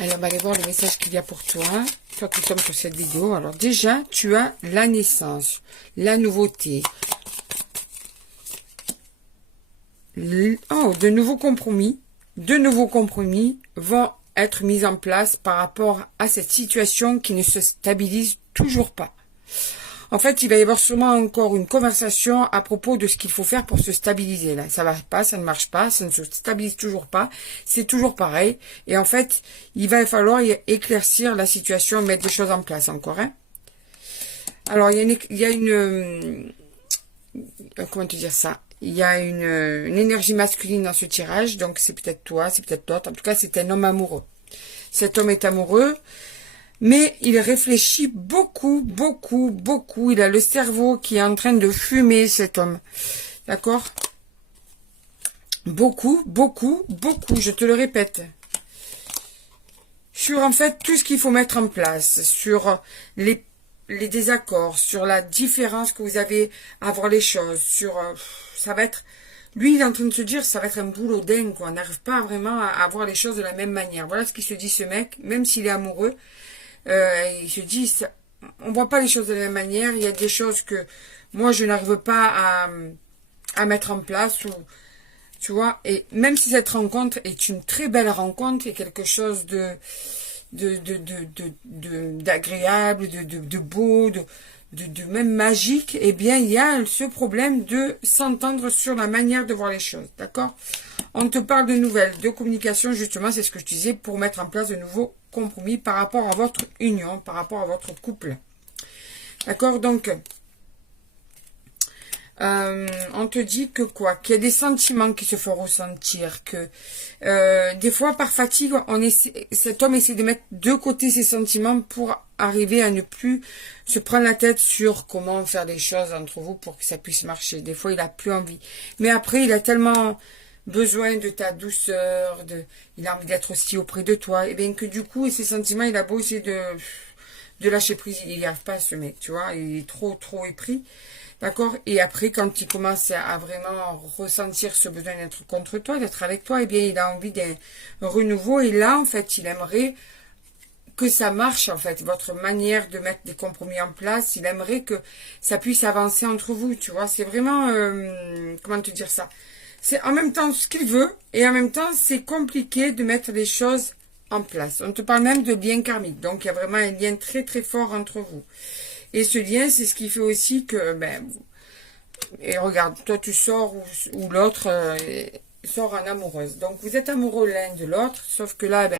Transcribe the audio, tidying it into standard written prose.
Allez, on va aller voir le message qu'il y a pour toi. Toi qui tombes sur cette vidéo. Alors déjà, tu as la naissance, la nouveauté. De nouveaux compromis. De nouveaux compromis vont être mis en place par rapport à cette situation qui ne se stabilise toujours pas. En fait, il va y avoir sûrement encore une conversation à propos de ce qu'il faut faire pour se stabiliser. Là, ça va pas, ça ne marche pas, ça ne se stabilise toujours pas. C'est toujours pareil. Et en fait, il va falloir éclaircir la situation, mettre des choses en place encore. Hein. Alors, il y a une comment te dire ça? Il y a une énergie masculine dans ce tirage. Donc, c'est peut-être toi, c'est peut-être d'autres. En tout cas, c'est un homme amoureux. Cet homme est amoureux. Mais il réfléchit beaucoup, beaucoup, beaucoup. Il a le cerveau qui est en train de fumer, cet homme. D'accord? Beaucoup, beaucoup, beaucoup, je te le répète. Sur, en fait, tout ce qu'il faut mettre en place. Sur les désaccords, sur la différence que vous avez à voir les choses. Sur, ça va être... Lui, il est en train de se dire, ça va être un boulot dingue, quoi. On n'arrive pas vraiment à voir les choses de la même manière. Voilà ce qu'il se dit, ce mec, même s'il est amoureux. Il se dit, on voit pas les choses de la même manière. Il y a des choses que moi je n'arrive pas à mettre en place, ou tu vois. Et même si cette rencontre est une très belle rencontre, et quelque chose d'agréable, de beau, de même magique, eh bien il y a ce problème de s'entendre sur la manière de voir les choses, d'accord? On te parle de nouvelles, de communication, justement, c'est ce que je disais, pour mettre en place de nouveaux compromis par rapport à votre union, par rapport à votre couple. D'accord? Donc, on te dit que quoi? Qu'il y a des sentiments qui se font ressentir, que des fois, par fatigue, cet homme essaie de mettre de côté ses sentiments pour arriver à ne plus se prendre la tête sur comment faire les choses entre vous pour que ça puisse marcher. Des fois, il a plus envie. Mais après, il a tellement besoin de ta douceur, il a envie d'être aussi auprès de toi, et bien que du coup, et ses sentiments, il a beau essayer de lâcher prise, il n'y arrive pas, ce mec, tu vois, il est trop épris, d'accord? Et après, quand il commence à vraiment ressentir ce besoin d'être contre toi, d'être avec toi, et bien il a envie d'un renouveau, et là, en fait, il aimerait que ça marche, en fait, votre manière de mettre des compromis en place, il aimerait que ça puisse avancer entre vous, tu vois, c'est vraiment, comment te dire ça? C'est en même temps ce qu'il veut, et en même temps, c'est compliqué de mettre les choses en place. On te parle même de lien karmique, donc il y a vraiment un lien très très fort entre vous. Et ce lien, c'est ce qui fait aussi que, et regarde, toi tu sors ou l'autre sort en amoureuse. Donc vous êtes amoureux l'un de l'autre, sauf que là,